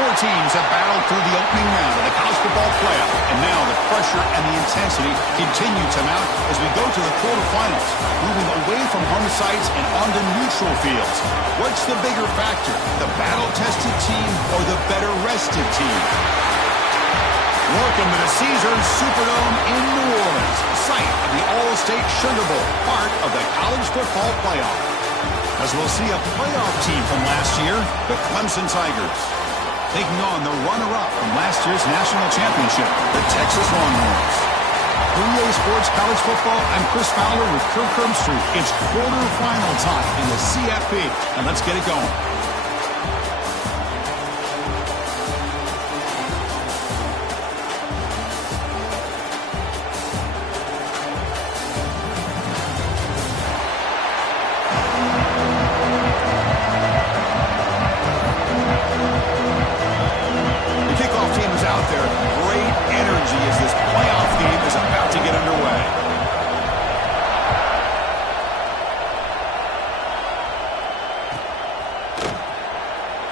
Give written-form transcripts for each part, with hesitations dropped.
Four teams have battled through the opening round of the college football playoff, and now the pressure and the intensity continue to mount as we go to the quarterfinals, moving away from home sites and onto neutral fields. What's the bigger factor, the battle-tested team or the better-rested team? Welcome to the Caesars Superdome in New Orleans, site of the All-State Sugar Bowl, part of the college football playoff. As we'll see a playoff team from last year, the Clemson Tigers, taking on the runner-up from last year's national championship, the Texas Longhorns. 3A Sports College Football, I'm Chris Fowler with Kirk Herbstreit. It's quarterfinal time in the CFP, and let's get it going.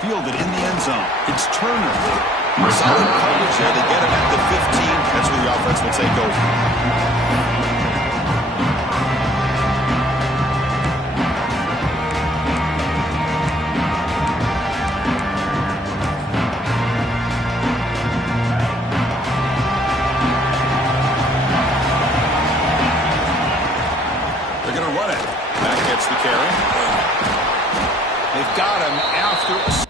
Fielded in the end zone. It's Turner. Solid coverage there. They get him at the 15. That's where the offense will take over. They're going to run it. That gets the carry. They've got him after a...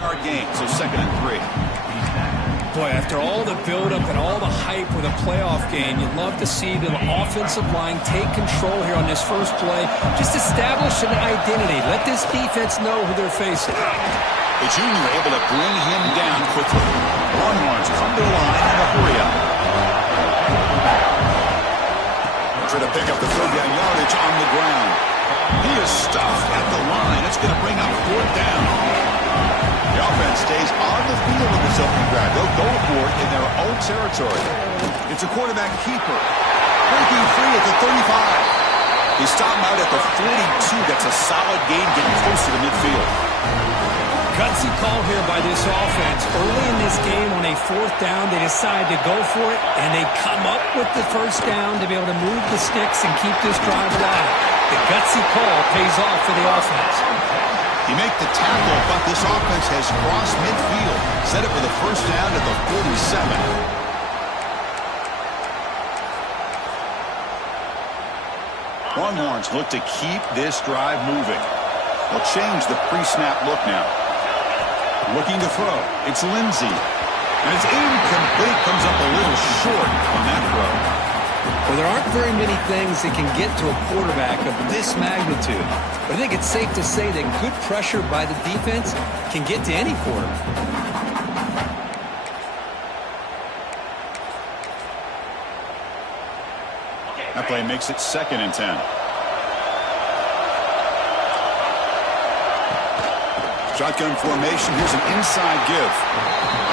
Our game, so 2nd and 3. Boy, after all the buildup and all the hype with a playoff game, you'd love to see the offensive line take control here on this first play. Just establish an identity. Let this defense know who they're facing. The junior able to bring him down quickly. Longhorns come to the line in a hurry-up. Trying to pick up the third down yardage on the ground. He is stuffed at the line. It's going to bring up 4th down. The offense stays on the field with this opening drive. They'll go for it in their own territory. It's a quarterback keeper. Breaking free at the 35. They stop him out at the 42. That's a solid gain getting close to the midfield. Gutsy call here by this offense. Early in this game on a 4th down, they decide to go for it, and they come up with the first down to be able to move the sticks and keep this drive alive. The gutsy call pays off for the offense. You make the tackle, but this offense has crossed midfield. Set it for the first down at the 47. Longhorns look to keep this drive moving. They'll change the pre-snap look now. Looking to throw. It's Lindsey. And it's incomplete. Comes up a little short on that throw. Well, there aren't very many things that can get to a quarterback of this magnitude. But I think it's safe to say that good pressure by the defense can get to any quarterback. That play makes it 2nd and 10. Shotgun formation. Here's an inside give.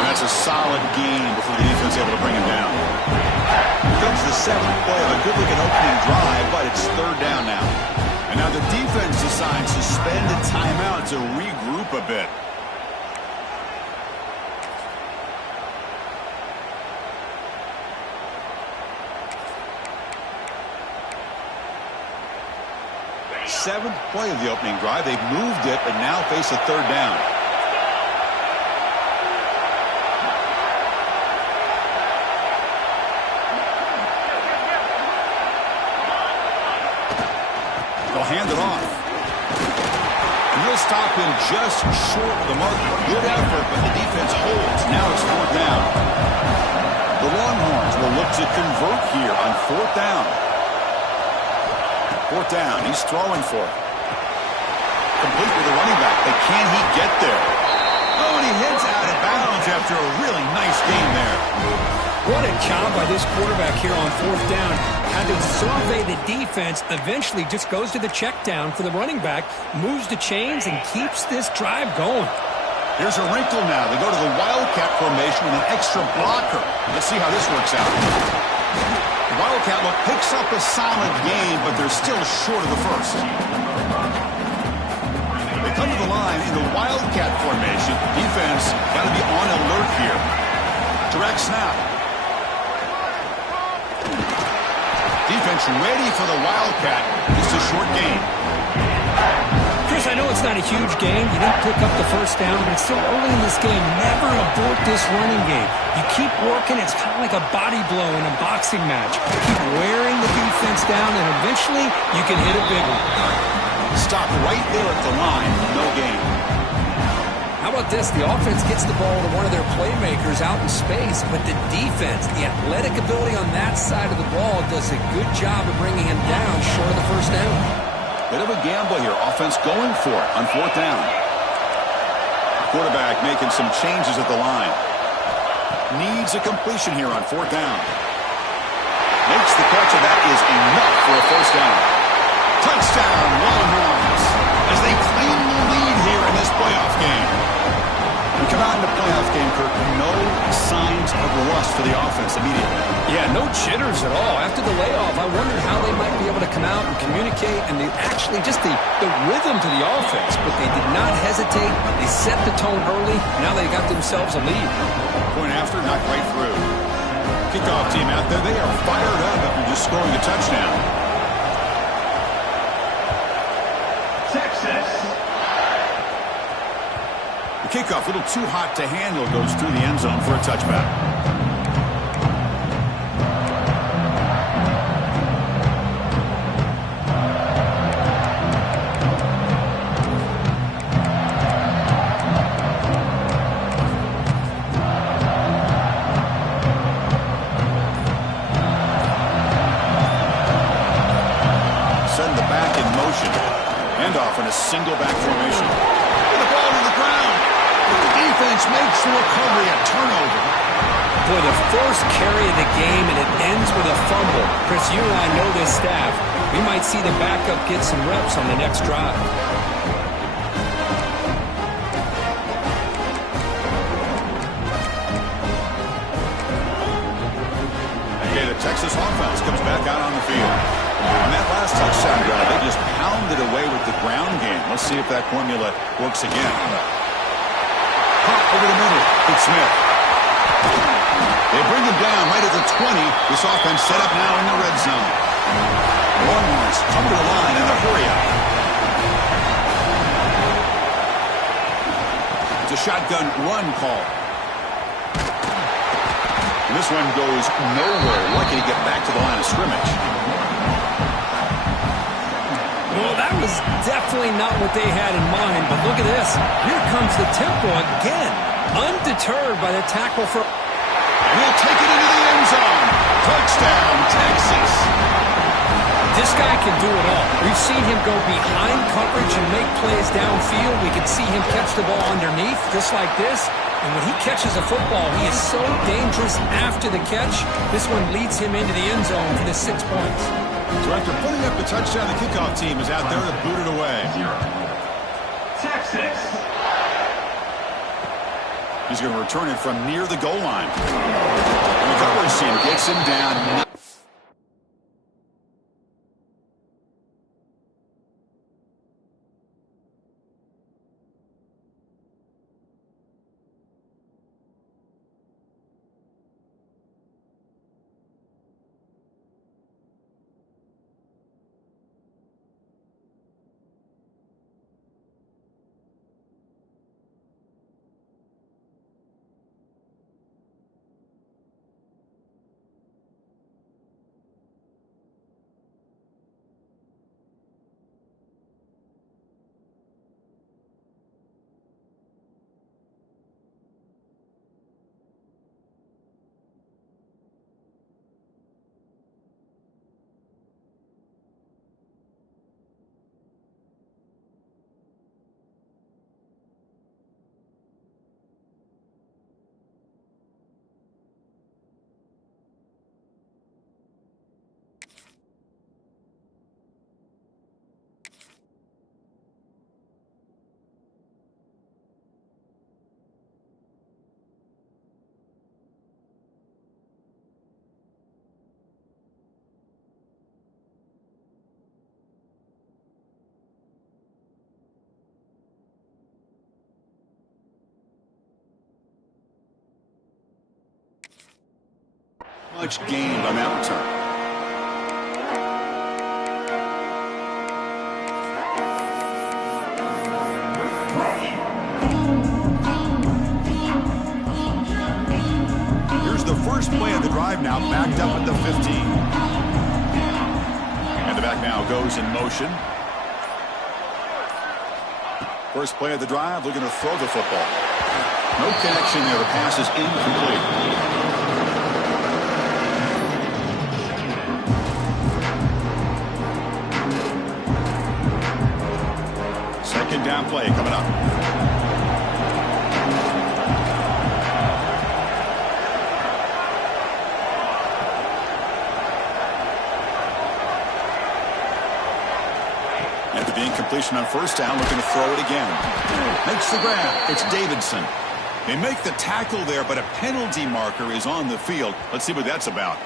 And that's a solid gain before the defense is able to bring him down. Here comes the 7th play of a good-looking opening drive, but it's 3rd down now. And now the defense decides to spend a timeout to regroup a bit. Seventh play of the opening drive. They've moved it, but now face a 3rd down. They'll hand it off. And he'll stop him just short of the mark. Good effort, but the defense holds. Now it's 4th down. The Longhorns will look to convert here on 4th down. 4th down. He's throwing for it. Complete with the running back. But can he get there? Oh, and he heads out of bounds after a really nice game there. What a job by this quarterback here on fourth down. Had to survey the defense, eventually just goes to the check down for the running back, moves the chains, and keeps this drive going. Here's a wrinkle now. They go to the Wildcat formation with an extra blocker. Let's see how this works out. The Wildcat look picks up a solid gain, but they're still short of the first. They come to the line in the Wildcat formation. Defense got to be on alert here. Direct snap. Defense ready for the Wildcat. Just a short gain. Chris, I know it's not a huge game. You didn't pick up the first down, but it's still early in this game. Never abort this running game. You keep working. It's kind of like a body blow in a boxing match. Keep wearing the defense down, and eventually you can hit a big one. Stop right there at the line. No gain. How about this? The offense gets the ball to one of their playmakers out in space, but the defense, the athletic ability on that side of the ball does a good job of bringing him down short of the first down. Bit of a gamble here. Offense going for it on fourth down. Quarterback making some changes at the line. Needs a completion here on fourth down. Makes the catch, and that is enough for a first down. Touchdown, Longhorns, as they claim the lead here in this playoff game. We come out in the playoff game, Kirk, no signs of rust for the offense immediately. Yeah, no jitters at all. After the layoff, I wondered how they might be able to come out and communicate, and they actually just the rhythm to the offense, but they did not hesitate. They set the tone early. Now they got themselves a lead. Point after, not quite through. Kickoff team out there, they are fired up after just scoring a touchdown. Texas. The kickoff, a little too hot to handle, goes through the end zone for a touchback. Send the back in motion. Handoff in a single back formation. With the ball to the ground. The defense makes the recovery a turnover. Boy, the first carry of the game, and it ends with a fumble. Chris, you and I know this staff. We might see the backup get some reps on the next drive. Okay, the Texas offense comes back out on the field. On that last touchdown drive, they just pounded away with the ground game. Let's see if that formula works again. Pop over the middle. It's Smith. They bring him down right at the 20. This offense set up now in the red zone. Longhorns come to the line in a hurry-up. It's a shotgun run call. And this one goes nowhere. Lucky to get back to the line of scrimmage. Well, that was definitely not what they had in mind, but look at this. Here comes the tempo again. Undeterred by the tackle for... And he'll take it into the end zone. Touchdown, Texas. This guy can do it all. We've seen him go behind coverage and make plays downfield. We can see him catch the ball underneath, just like this. And when he catches a football, he is so dangerous after the catch. This one leads him into the end zone for the 6 points. So after putting up the touchdown, the kickoff team is out there to boot it away. Texas. He's going to return it from near the goal line. And the coverage team gets him down. Much gained on that return. Here's the first play of the drive now, backed up at the 15. And the back now goes in motion. First play of the drive, looking to throw the football. No connection there. The pass is incomplete. Second down play coming up. After the incompletion on first down, looking to throw it again. Makes the grab. It's Davidson. They make the tackle there, but a penalty marker is on the field. Let's see what that's about.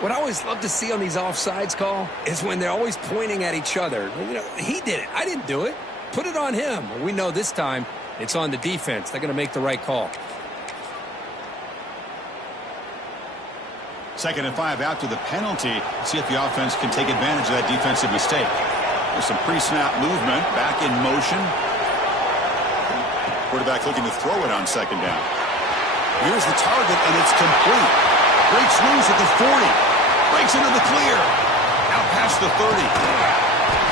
What I always love to see on these offsides call is when they're always pointing at each other. You know, he did it. I didn't do it. Put it on him. Well, we know this time it's on the defense. They're going to make the right call. 2nd and 5 after the penalty. See if the offense can take advantage of that defensive mistake. There's some pre-snap movement. Back in motion. Quarterback looking to throw it on 2nd down. Here's the target, and it's complete. Breaks loose at the 40. Breaks into the clear. Out past the 30.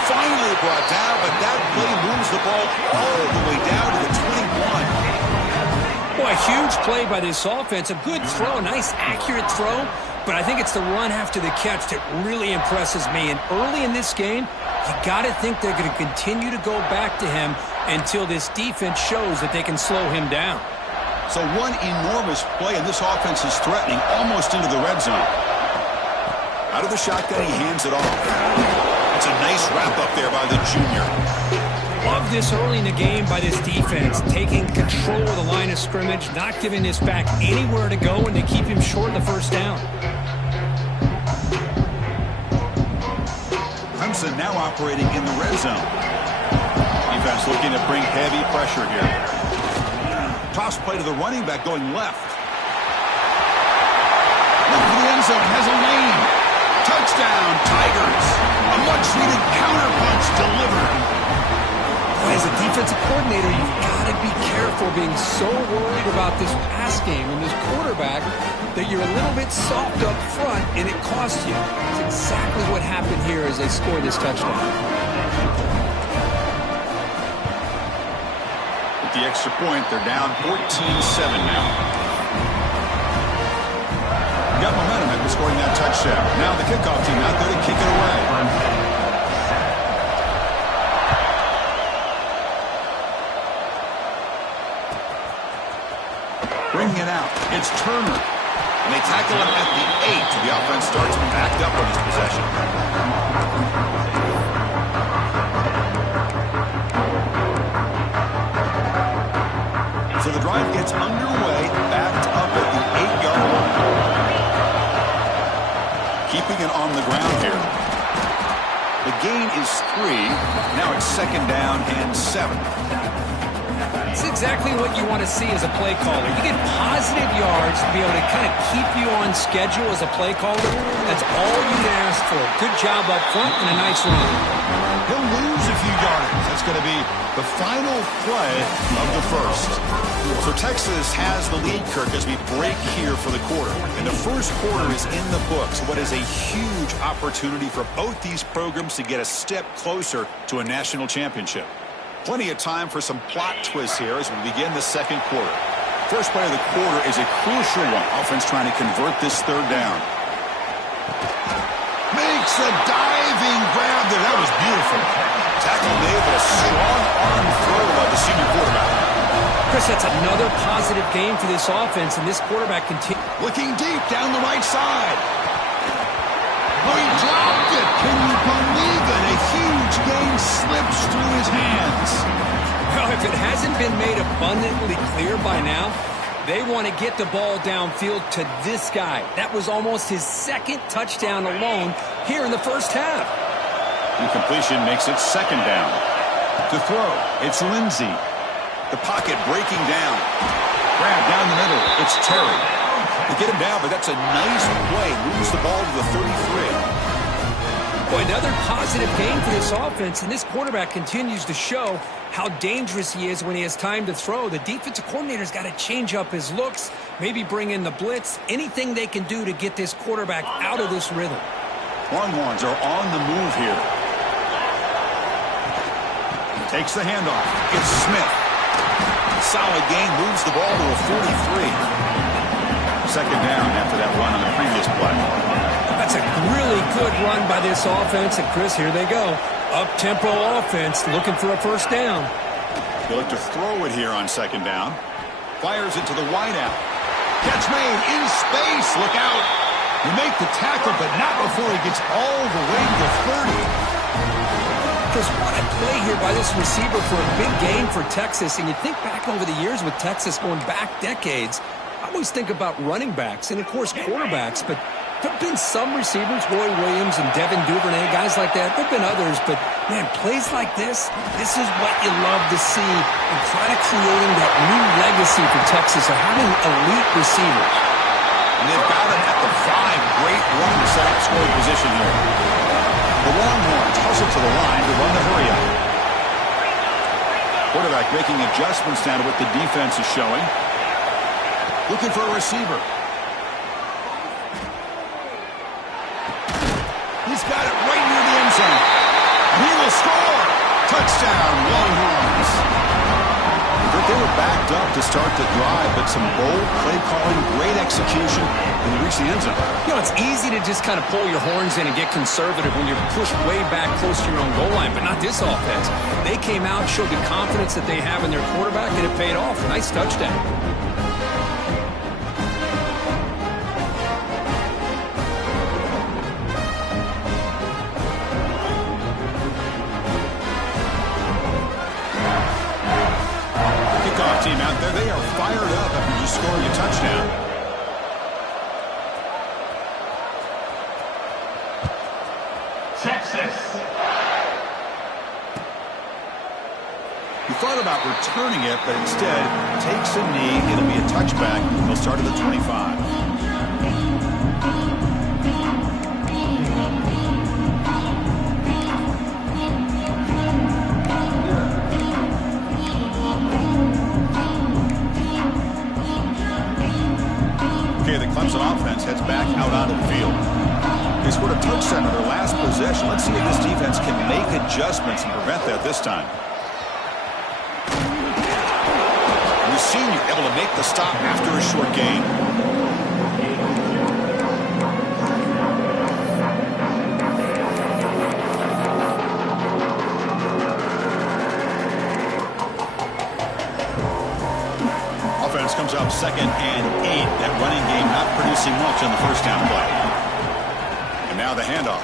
Finally brought down, but that play moves the ball all the way down to the 21. Boy, a huge play by this offense. A good throw, a nice accurate throw. But I think it's the run after the catch that really impresses me. And early in this game, you got to think they're going to continue to go back to him until this defense shows that they can slow him down. So one enormous play, and this offense is threatening almost into the red zone. Out of the shotgun, he hands it off. It's a nice wrap-up there by the junior. Love this early in the game by this defense, taking control of the line of scrimmage, not giving this back anywhere to go, and to keep him short of the first down. Clemson now operating in the red zone. Defense looking to bring heavy pressure here. Toss play to the running back going left. Looking for the end zone, has a lane. Touchdown, Tigers. A much-needed counterpunch delivered. As a defensive coordinator, you've got to be careful being so worried about this pass game and this quarterback that you're a little bit soft up front and it costs you. It's exactly what happened here as they scored this touchdown. With the extra point, they're down 14-7 now. Got momentum after scoring that touchdown. Now the kickoff team out there to kick it away. Bringing it out, it's Turner. And they tackle him at the 8. The offense starts backed up on his possession. So the drive gets underway, backed up at the 8-yard line. Keeping it on the ground here. The gain is 3. Now it's 2nd down and 7. It's exactly what you want to see as a play caller. You get positive yards to be able to kind of keep you on schedule as a play caller. That's all you can ask for. Good job up front and a nice run. He'll lose a few yards. That's going to be the final play of the first. So Texas has the lead, Kirk, as we break here for the quarter. And the first quarter is in the books. What is a huge opportunity for both these programs to get a step closer to a national championship. Plenty of time for some plot twists here as we begin the second quarter. First play of the quarter is a crucial one. Offense trying to convert this 3rd down. Makes a diving grab there. That was beautiful. Tackle made, but a strong arm throw by the senior quarterback. Chris, that's another positive game for this offense, and this quarterback continues. Looking deep down the right side. Oh, he dropped it. Can you believe it? A huge gain slips through his hands. Well, if it hasn't been made abundantly clear by now, they want to get the ball downfield to this guy. That was almost his 2nd touchdown alone here in the first half. Incompletion makes it 2nd down. To throw, it's Lindsey. The pocket breaking down. Grab down the middle. It's Terry. They get him down, but that's a nice play. Moves the ball to the 33. Boy, another positive game for this offense, and this quarterback continues to show how dangerous he is when he has time to throw. The defensive coordinator's got to change up his looks, maybe bring in the blitz, anything they can do to get this quarterback out of this rhythm. Longhorns are on the move here. Takes the handoff. It's Smith. Solid gain, moves the ball to a 43. Second down after that run on the previous play. That's a really good run by this offense. And, Chris, here they go. Up-tempo offense looking for a first down. They look to throw it here on second down. Fires it to the wideout. Catch made in space. Look out. They make the tackle, but not before he gets all the way to the 30. Chris, what a play here by this receiver for a big game for Texas. And you think back over the years with Texas going back decades, I always think about running backs and, of course, quarterbacks, but there have been some receivers, Roy Williams and Devin Duvernay, guys like that. There have been others, but, man, plays like this is what you love to see and kind of creating that new legacy for Texas of having elite receivers. And they've got him at the 5. Great run to set up scoring position here. The Longhorns hustle to the line to run the hurry-up. Quarterback making adjustments now to what the defense is showing. Looking for a receiver. He's got it right near the end zone. He will score. Touchdown, Longhorns. They were backed up to start the drive, but some bold play calling, great execution, and they reached the end zone. You know, it's easy to just kind of pull your horns in and get conservative when you're pushed way back close to your own goal line, but not this offense. They came out, showed the confidence that they have in their quarterback, and it paid off. Nice touchdown. Team out there, they are fired up after just scoring a touchdown. Texas. He thought about returning it, but instead takes a knee. It'll be a touchback. He'll start at the 25. The Clemson offense heads back out onto the field. They scored a touchdown on their last possession. Let's see if this defense can make adjustments and prevent that this time. And the senior able to make the stop after a short gain. Comes up 2nd and 8. That running game not producing much on the first down play. And now the handoff.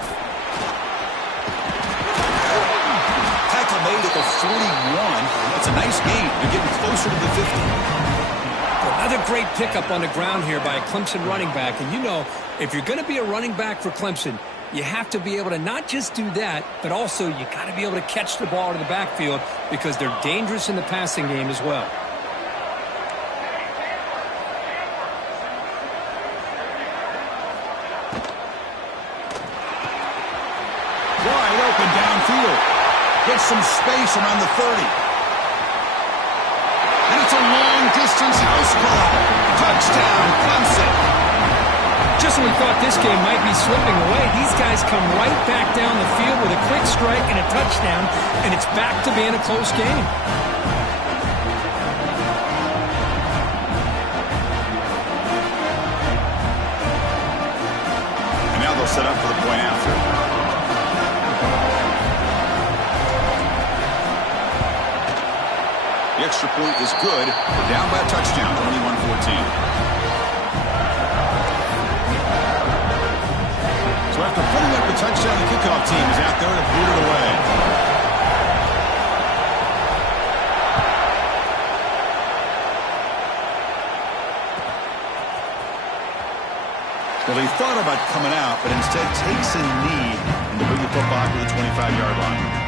Tackle made at the 41. That's a nice gain. They're getting closer to the 50. Another great pickup on the ground here by a Clemson running back. And you know, if you're going to be a running back for Clemson, you have to be able to not just do that, but also you got to be able to catch the ball in the backfield because they're dangerous in the passing game as well. Gets some space around the 30. And it's a long-distance house call. Touchdown, Clemson. Just when we thought this game might be slipping away, these guys come right back down the field with a quick strike and a touchdown, and it's back to being a close game. And now they'll set up for the point after. The extra point is good. They're down by a touchdown, 21-14. So after putting up the touchdown, the kickoff team is out there to boot it away. Well, he thought about coming out, but instead takes a knee and to bring the football to the 25-yard line.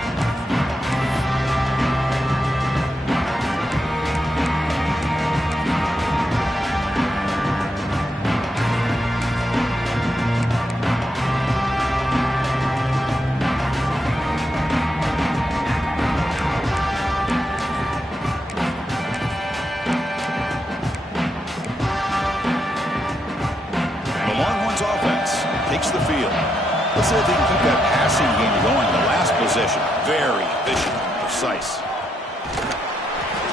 that passing game going. The last possession, very efficient, precise.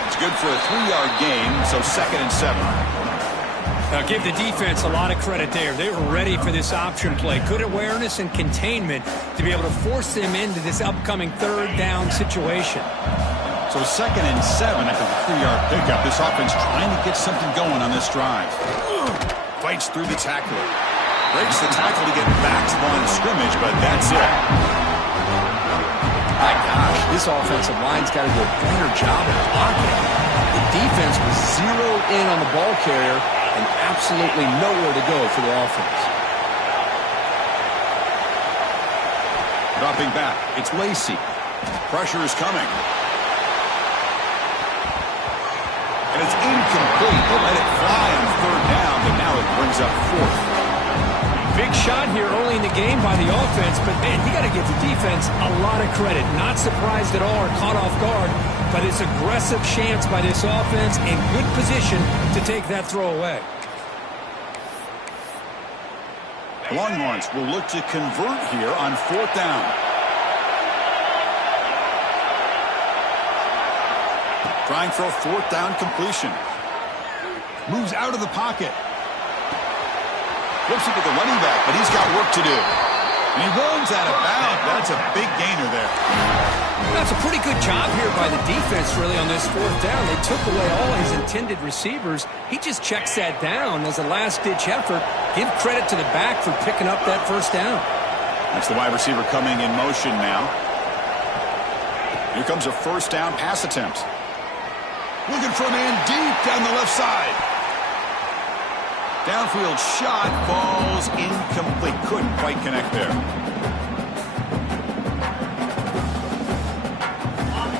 It's good for a 3-yard gain, so 2nd and 7. Now give the defense a lot of credit there. They were ready for this option play. Good awareness and containment to be able to force them into this upcoming 3rd down situation. So 2nd and 7 after the 3-yard pickup. This offense trying to get something going on this drive. Fights through the tackler. Breaks the tackle to get back to the line of scrimmage, but that's it. My gosh, this offensive line's got to do a better job of blocking. The defense was zeroed in on the ball carrier and absolutely nowhere to go for the offense. Dropping back, it's Lacey. Pressure is coming. And it's incomplete. They let it fly on 3rd down, but now it brings up 4th. Big shot here early in the game by the offense, but, man, you got to give the defense a lot of credit. Not surprised at all or caught off guard, but it's aggressive chance by this offense in good position to take that throw away. The Longhorns will look to convert here on 4th down. Trying for a 4th down completion. Moves out of the pocket. Flips it to the running back, but he's got work to do. And he runs out of bounds. That's a big gainer there. That's a pretty good job here by the defense, really, on this 4th down. They took away all his intended receivers. He just checks that down as a last-ditch effort. Give credit to the back for picking up that 1st down. That's the wide receiver coming in motion now. Here comes a 1st down pass attempt. Looking for a man deep down the left side. Downfield shot falls incomplete. Couldn't quite connect there.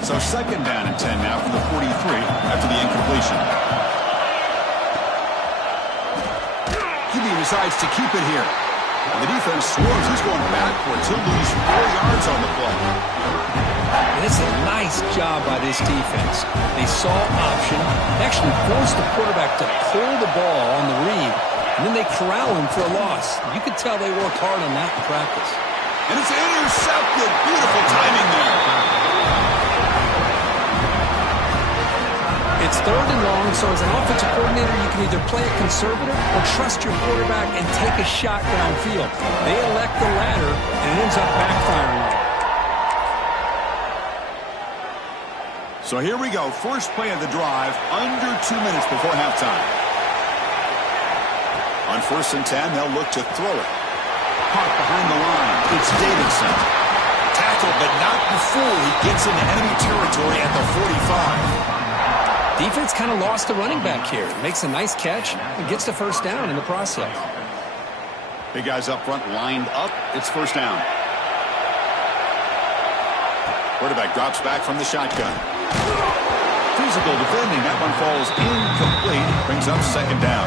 So 2nd down and 10 now from the 43 after the incompletion. QB decides to keep it here. And the defense swerves. He's going backwards. He'll lose 4 yards on the play. And it's a nice job by this defense. They saw option, actually forced the quarterback to pull the ball on the read, and then they corral him for a loss. You could tell they worked hard on that in practice. And it's intercepted. Beautiful timing there. It's 3rd and long, so as an offensive coordinator, you can either play it conservative or trust your quarterback and take a shot downfield. They elect the latter, and it ends up backfiring. So here we go. First play of the drive, under 2 minutes before halftime. On 1st and 10, they'll look to throw it. Caught behind the line. It's Davidson. Tackled, but not before he gets into enemy territory at the 45. Defense kind of lost the running back here. Makes a nice catch and gets the 1st down in the process. Big guys up front lined up. It's 1st down. Quarterback drops back from the shotgun. Physical defending. That one falls incomplete. Brings up 2nd down.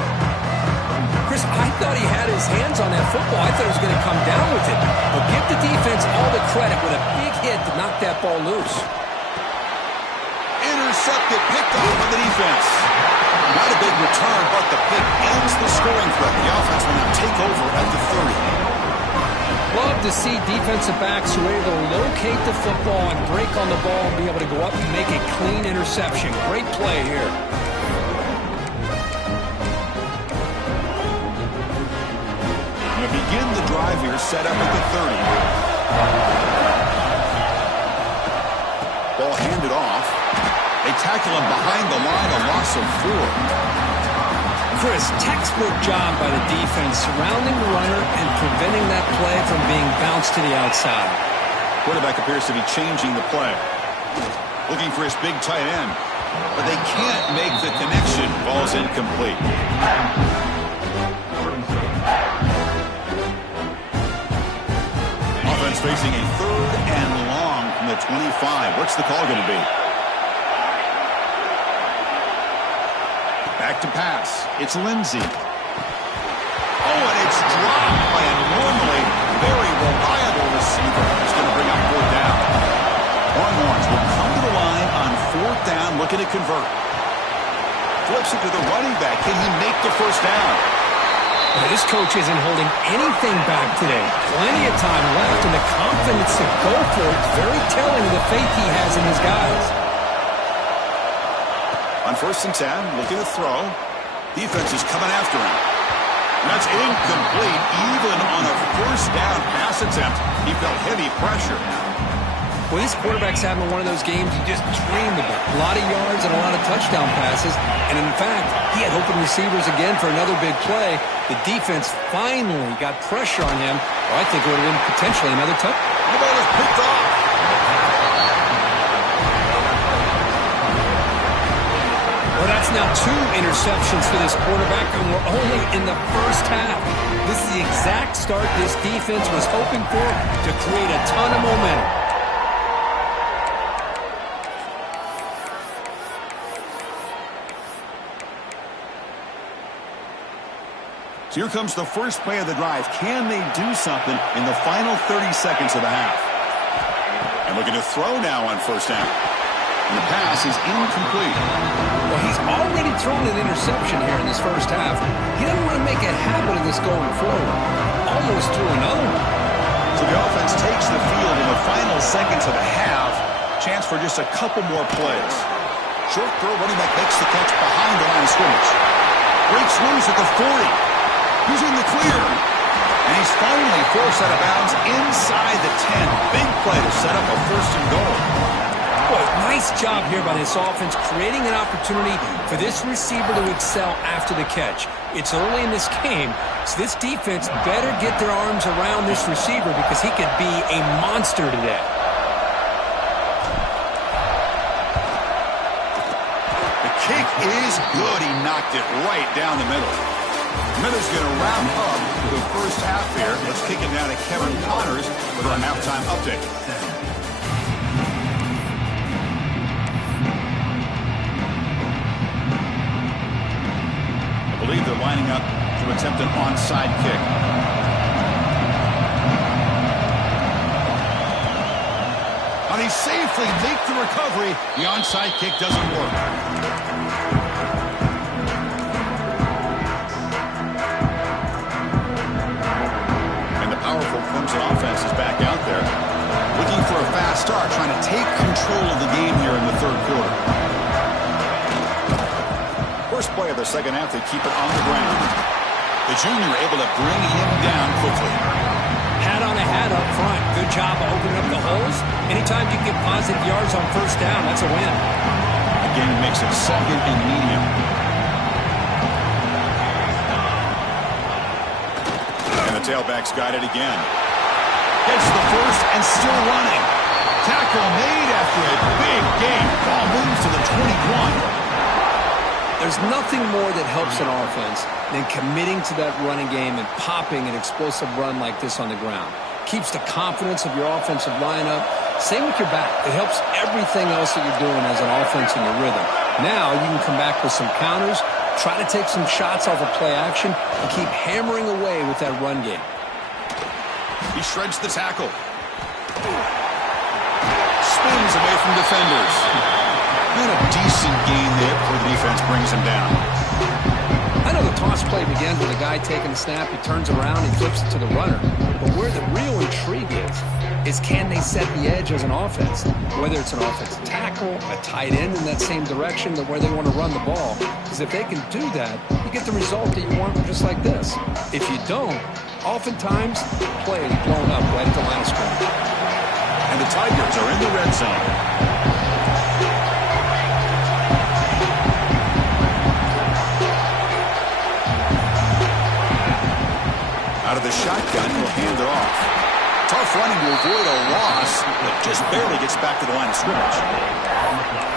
Chris, I thought he had his hands on that football. I thought he was going to come down with it. But give the defense all the credit with a big hit to knock that ball loose. Intercepted, picked off by the defense. Not a big return, but the pick ends the scoring threat. The offense will now take over at the 30. Love to see defensive backs who are able to locate the football and break on the ball and be able to go up and make a clean interception. Great play here. Going to begin the drive here, set up at the 30. Ball handed off. They tackle him behind the line, a loss of 4. Chris, textbook job by the defense surrounding the runner and preventing that play from being bounced to the outside. Quarterback appears to be changing the play. Looking for his big tight end. But they can't make the connection. Ball's incomplete. Offense facing a 3rd and long from the 25. What's the call going to be? Back to pass. It's Lindsey. Oh, and it's dropped by a normally very reliable receiver. It's going to bring up 4th down. Longhorns will come to the line on 4th down, looking to convert. Flips it to the running back. Can he make the 1st down? This coach isn't holding anything back today. Plenty of time left, and the confidence to go for it is very telling of the faith he has in his guys. On 1st and 10, looking to throw. Defense is coming after him. And that's incomplete. Even on a 1st down pass attempt, he felt heavy pressure. Well, this quarterback's having one of those games you just dreamed about. A lot of yards and a lot of touchdown passes. And in fact, he had open receivers again for another big play. The defense finally got pressure on him. Or I think it would have been potentially another touchdown. The ball is picked off. Well, that's now 2 interceptions for this quarterback, and we're only in the 1st half. This is the exact start this defense was hoping for to create a ton of momentum. So here comes the first play of the drive. Can they do something in the final 30 seconds of the half? And looking to throw now on 1st down. And the pass is incomplete. Well, he's already thrown an interception here in this 1st half. He doesn't want to make a habit of this going forward. Almost threw another one. So the offense takes the field in the final seconds of the half. Chance for just a couple more plays. Short throw, running back makes the catch behind the line of scrimmage. Breaks loose at the 40. He's in the clear. And he's finally forced out of bounds inside the 10. Big play to set up a 1st and goal. Boy, nice job here by this offense, creating an opportunity for this receiver to excel after the catch. It's early in this game, so this defense better get their arms around this receiver because he could be a monster today. The kick is good. He knocked it right down the middle. Minutes going to wrap up the 1st half here. Let's kick it down to Kevin Connors with our halftime update. I believe they're lining up to attempt an onside kick. And they safely make the recovery. The onside kick doesn't work. Powerful Clemson offense is back out there, looking for a fast start, trying to take control of the game here in the 3rd quarter. First play of the 2nd half, they keep it on the ground. The junior able to bring him down quickly. Hat on a hat up front. Good job of opening up the holes. Anytime you get positive yards on 1st down, that's a win. Again, makes it 2nd and medium. Tailback's got it again. Gets the 1st and still running. Tackle made after a big gain. Ball moves to the 21. There's nothing more that helps an offense than committing to that running game and popping an explosive run like this on the ground. Keeps the confidence of your offensive lineup. Same with your back. It helps everything else that you're doing as an offense in your rhythm. Now you can come back with some counters, try to take some shots off of play action, and keep hammering away with that run game. He shreds the tackle. Spins away from defenders. And a decent gain there before the defense brings him down. I know the toss play begins with a guy taking the snap. He turns around, he flips it to the runner. But where the real intrigue is can they set the edge as an offense? Whether it's an offensive tackle, a tight end in that same direction, where they want to run the ball. Because if they can do that, you get the result that you want just like this. If you don't, oftentimes, the play is blown up right at the line of scrimmage. And the Tigers are in the red zone. Out of the shotgun, he'll hand it off. Tough running to avoid a loss, but just barely gets back to the line of scrimmage.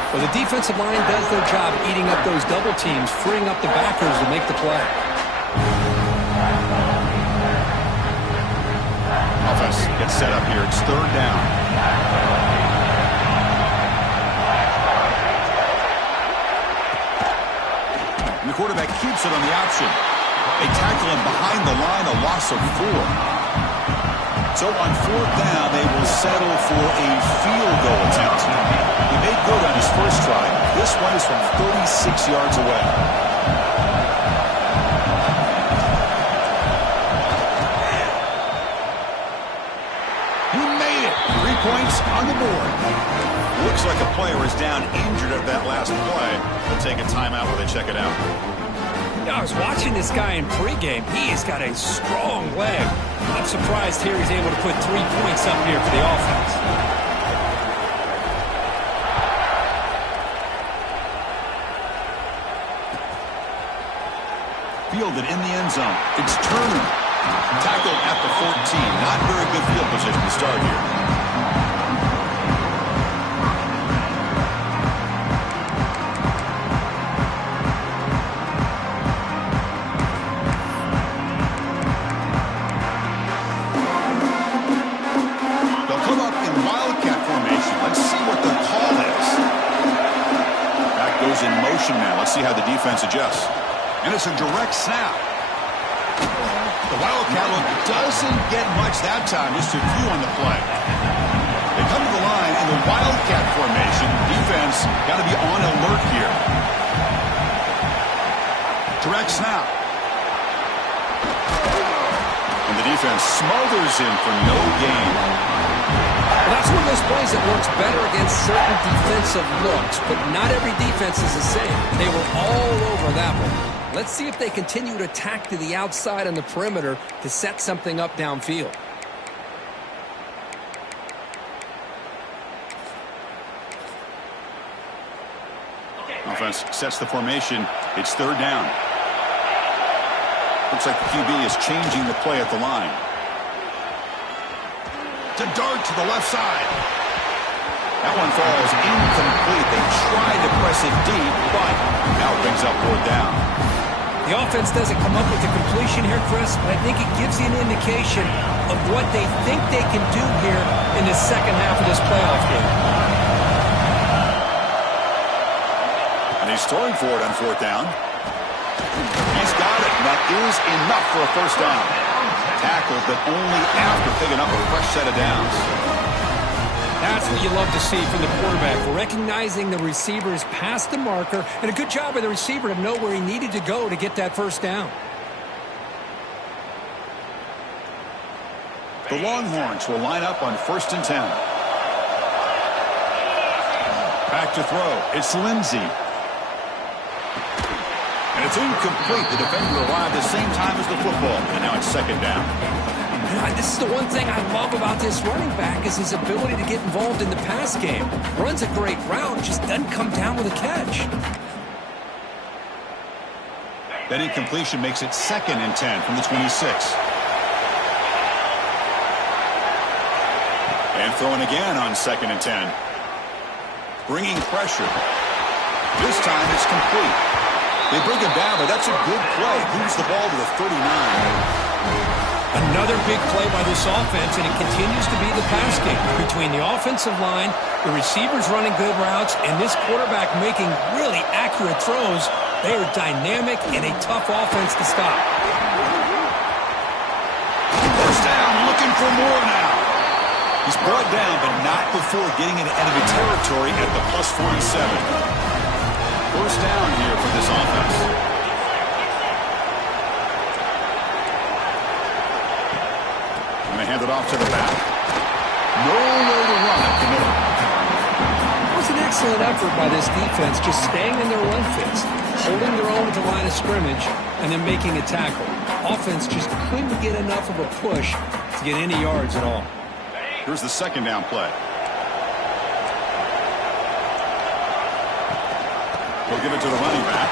Well, the defensive line does their job eating up those double teams, freeing up the backers to make the play. Offense gets set up here. It's 3rd down. And the quarterback keeps it on the option. They tackle him behind the line, a loss of 4. So on 4th down, they will settle for a field goal attempt. He made good on his first try. This one is from 36 yards away. points on the board. Looks like a player is down injured at that last play. We'll take a timeout while they check it out. I was watching this guy in pregame. He has got a strong leg. I'm surprised here he's able to put 3 points up here for the offense. Fielded in the end zone. It's Turner. Tackled at the 14. Not very good field position to start here. In motion now. Let's see how the defense adjusts. And it's a direct snap. The Wildcat look doesn't get much that time. Just a few on the play. They come to the line in the Wildcat formation. Defense got to be on alert here. Direct snap. And the defense smothers him for no gain. That's one of those plays that works better against certain defensive looks, but not every defense is the same. They were all over that one. Let's see if they continue to attack to the outside on the perimeter to set something up downfield. Offense sets the formation. It's third down. Looks like the QB is changing the play at the line. To dart to the left side. That one falls incomplete. They tried to press it deep, but now it brings up fourth down. The offense doesn't come up with the completion here, Chris, but I think it gives you an indication of what they think they can do here in the second half of this playoff game. And he's throwing for it on fourth down. He's got it. That is enough for a first down. Tackled, but only after picking up a fresh set of downs. That's what you love to see from the quarterback. Recognizing the receiver's past the marker, and a good job by the receiver to know where he needed to go to get that first down. The Longhorns will line up on 1st and 10. Back to throw. It's Lindsey. And it's incomplete. The defender arrived at the same time as the football. And now it's second down. This is the one thing I love about this running back is his ability to get involved in the pass game. Runs a great route, just doesn't come down with a catch. That incompletion makes it 2nd and 10 from the 26. And throwing again on 2nd and 10. Bringing pressure. This time it's complete. They bring him down, but that's a good play. Moves the ball to the 39. Another big play by this offense, and it continues to be the pass game. Between the offensive line, the receivers running good routes, and this quarterback making really accurate throws, they are dynamic and a tough offense to stop. First down, looking for more now. He's brought down, but not before getting into enemy territory at the plus 47. First down here for this offense. Going to hand it off to the back. Nowhere to run at the middle. It was an excellent effort by this defense, just staying in their run fits, holding their own at the line of scrimmage, and then making a tackle. Offense just couldn't get enough of a push to get any yards at all. Here's the second down play. He'll give it to the running back.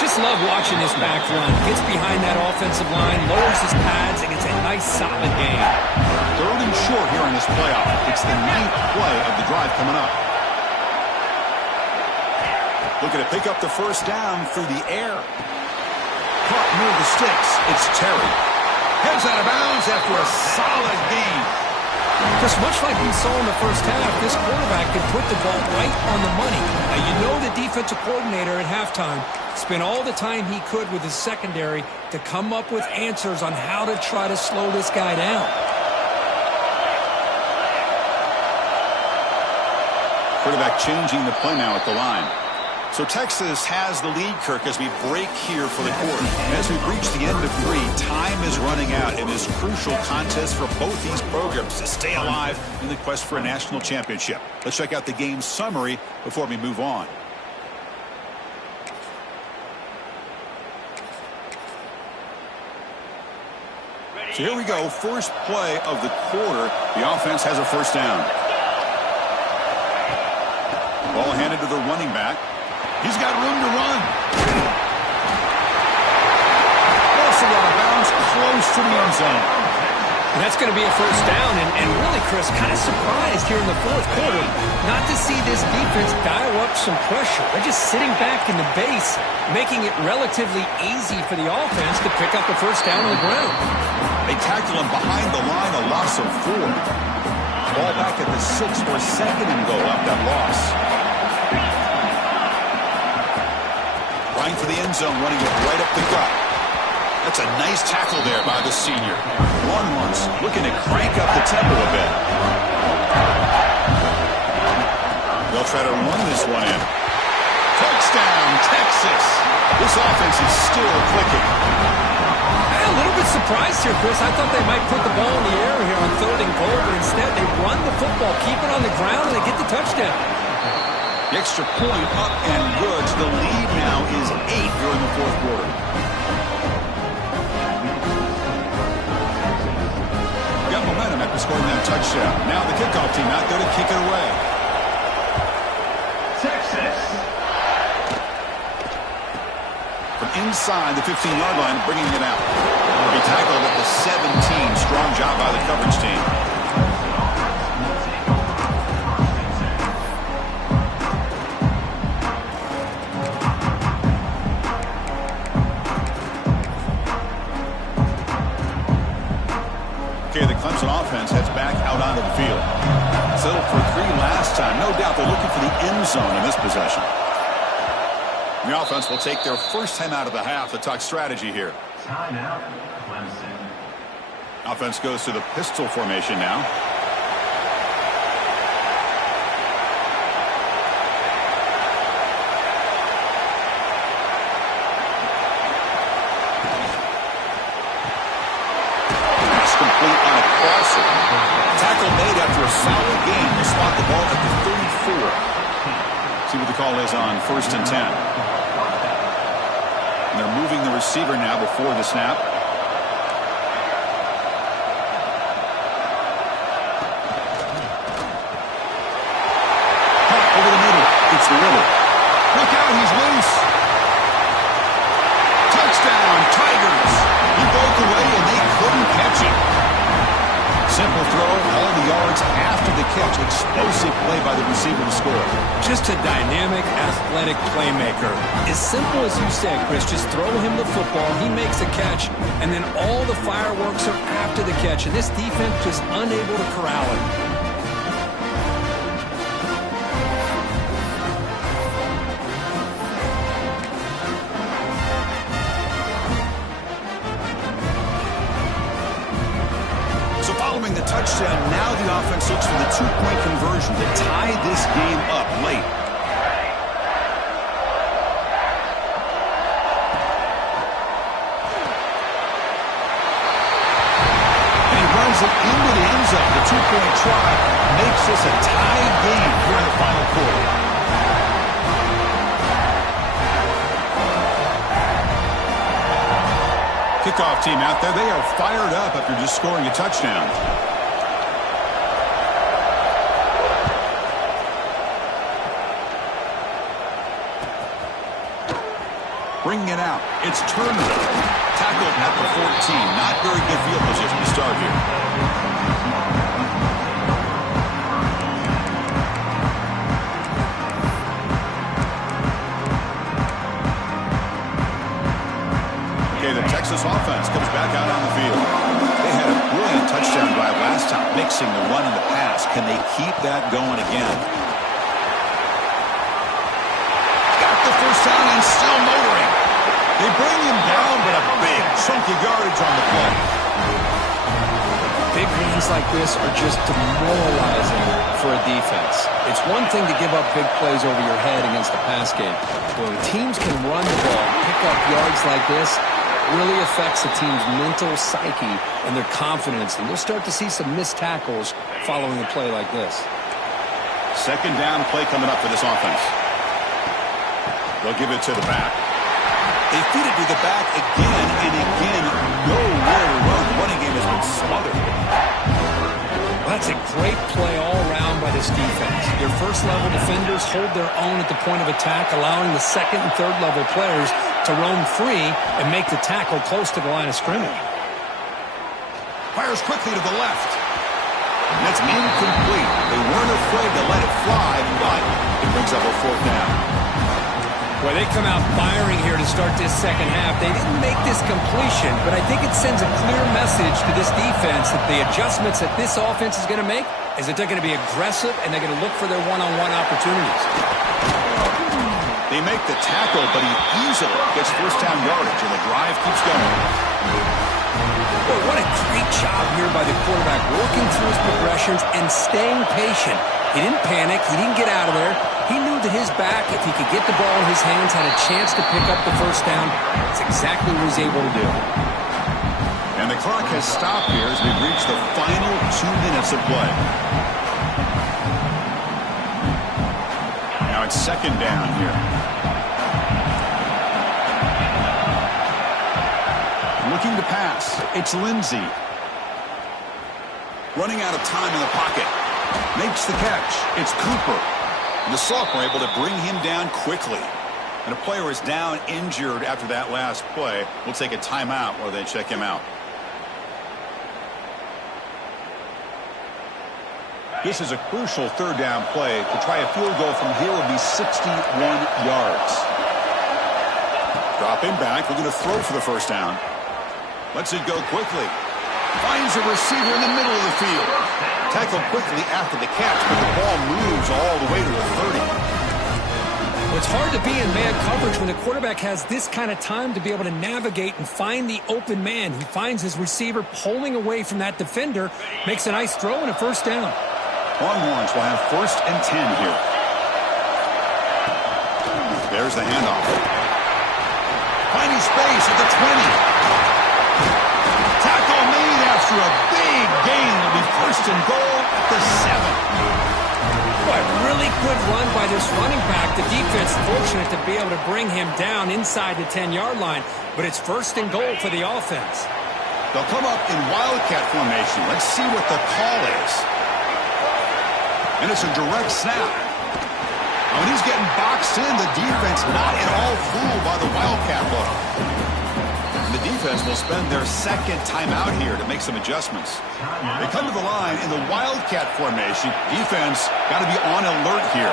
Just love watching this back run. Gets behind that offensive line, lowers his pads, and gets a nice solid gain. 3rd and short here in this playoff. It's the 9th play of the drive coming up. Looking to pick up the first down through the air. Caught near the sticks. It's Terry. Heads out of bounds after a solid gain. Just much like we saw in the first half, this quarterback can put the ball right on the money. Now, you know the defensive coordinator at halftime spent all the time he could with his secondary to come up with answers on how to try to slow this guy down. Quarterback changing the play now at the line. So Texas has the lead, Kirk, as we break here for the quarter. As we've reached the end of 3, time is running out in this crucial contest for both these programs to stay alive in the quest for a national championship. Let's check out the game summary before we move on. So here we go, first play of the quarter. The offense has a first down. Ball handed to the running back. He's got room to run. Also out of bounds, close to the end zone. And that's going to be a first down. And really, Chris, kind of surprised here in the fourth quarter not to see this defense dial up some pressure. They're just sitting back in the base, making it relatively easy for the offense to pick up a first down on the ground. They tackle him behind the line, a loss of 4. Ball back at the 6 for second and goal up that loss. Running for the end zone, running it right up the gut. That's a nice tackle there by the senior. Longhorns looking to crank up the tempo a bit. They'll try to run this one in. Touchdown, Texas. This offense is still clicking. A little bit surprised here, Chris. I thought they might put the ball in the air here on 3rd and goal, but instead they run the football, keep it on the ground, and they get the touchdown. The extra point up and good. So the lead now is 8 during the fourth quarter. Got momentum after scoring that touchdown. Now the kickoff team out there to kick it away. Texas. From inside the 15-yard line, bringing it out. He tackled at the 17. Strong job by the coverage team. The Clemson offense heads back out onto the field. Settled for 3 last time. No doubt they're looking for the end zone in this possession. The offense will take their first time out of the half to talk strategy here. Timeout, Clemson. Offense goes to the pistol formation now. Tackle made after a solid game to spot the ball at the 34. See what the call is on 1st and 10. And they're moving the receiver now before the snap. Over the middle. It's Little. Look out, he's loose. Touchdown, Tigers. He broke away and they couldn't catch him. Simple throw, all the yards after the catch. Explosive play by the receiver to score. Just a dynamic, athletic playmaker. As simple as you said, Chris, just throw him the football, he makes a catch, and then all the fireworks are after the catch. And this defense just unable to corral it. Following the touchdown, now the offense looks for the 2-point conversion to tie this game up late. And he runs it into the end zone. The 2-point try makes this a tied game here in the final quarter. Kickoff team out there. They are fired up after just scoring a touchdown. Bringing it out. It's Turner. Tackled at the 14. Not very good field position to start here. The Texas offense comes back out on the field. They had a brilliant touchdown drive last time, mixing the run and the pass. Can they keep that going again? Got the first down and still motoring. They bring him down, but a big chunk of yardage on the play. Big Big gains like this are just demoralizing for a defense. It's one thing to give up big plays over your head against the pass game. But when teams can run the ball, pick up yards like this, it really affects a team's mental psyche and their confidence. And you'll start to see some missed tackles following a play like this. Second down play coming up for this offense. They'll give it to the back. They feed it to the back again and again. Nowhere to run. The running game has been smothered. That's a great play all around by this defense. Their first-level defenders hold their own at the point of attack, allowing the second and third-level players to roam free and make the tackle close to the line of scrimmage. Fires quickly to the left. And that's incomplete. They weren't afraid to let it fly, but it brings up a fourth down. Well, they come out firing here to start this second half. They didn't make this completion, but I think it sends a clear message to this defense that the adjustments that this offense is going to make is that they're going to be aggressive and they're going to look for their one-on-one opportunities. They make the tackle, but he easily gets first down yardage, and the drive keeps going. Well, what a great job here by the quarterback, working through his progressions and staying patient. He didn't panic. He didn't get out of there. He knew that his back, if he could get the ball in his hands, had a chance to pick up the first down. That's exactly what he's able to do. And the clock has stopped here as we reach the final 2 minutes of play. Now it's second down here. Looking to pass. It's Lindsey. Running out of time in the pocket. Makes the catch. It's Cooper. And the sophomore able to bring him down quickly. And a player is down injured after that last play. We'll take a timeout while they check him out. This is a crucial third down play. To try a field goal from here will be 61 yards. Drop him back. We're going to throw for the first down. Lets it go quickly. Finds a receiver in the middle of the field. Tackled quickly after the catch, but the ball moves all the way to the 30. Well, it's hard to be in man coverage when the quarterback has this kind of time to be able to navigate and find the open man. He finds his receiver pulling away from that defender, makes a nice throw and a first down. Longhorns will have first and 10 here. There's the handoff. Finding space at the 20. Tackle made after a big gain. It'll be first and goal at the 7. Boy, really good run by this running back. The defense fortunate to be able to bring him down inside the 10-yard line, but it's first and goal for the offense. They'll come up in wildcat formation. Let's see what the call is. And it's a direct snap. When he's getting boxed in, the defense not at all fooled by the wildcat look. The defense will spend their second timeout here to make some adjustments. They come to the line in the wildcat formation. Defense got to be on alert here.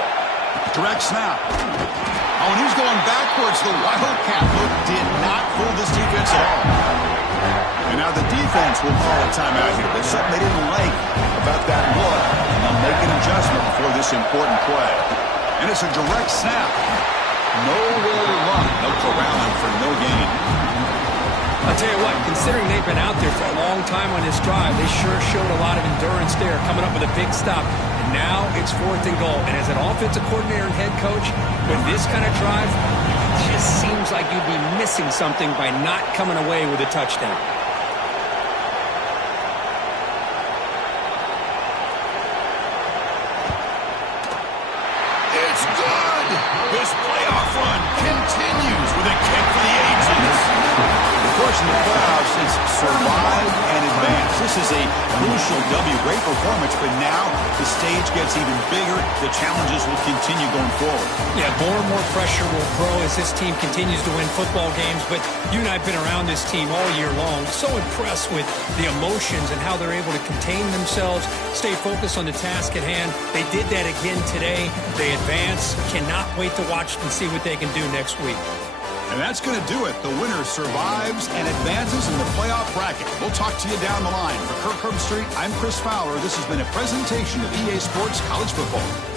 Direct snap. When he's going backwards, the wildcat look did not fool this defense at all. And now the defense will call a timeout here. There's something they didn't like about that look. And they'll make an adjustment before this important play. And it's a direct snap. Nowhere to run. No corralling for no gain. I'll tell you what, considering they've been out there for a long time on this drive, they sure showed a lot of endurance there, coming up with a big stop. And now it's fourth and goal. And as an offensive coordinator and head coach, with this kind of drive, it just seems like you'd be missing something by not coming away with a touchdown. It's good! This playoff run continues with a kick for the ages. Of course, in the playoffs, it's survive and advance. This is a crucial W. Great performance, but now the stage gets even bigger. The challenges will continue going forward. Yeah, more and more pressure will grow as this team continues to win football games, but you and I have been around this team all year long. So impressed with the emotions and how they're able to contain themselves, stay focused on the task at hand. They did that again today. They advance. Cannot wait to watch and see what they can do next week. And that's going to do it. The winner survives and advances in the playoff bracket. We'll talk to you down the line. For Kirk Herbstreit, I'm Chris Fowler. This has been a presentation of EA Sports College Football.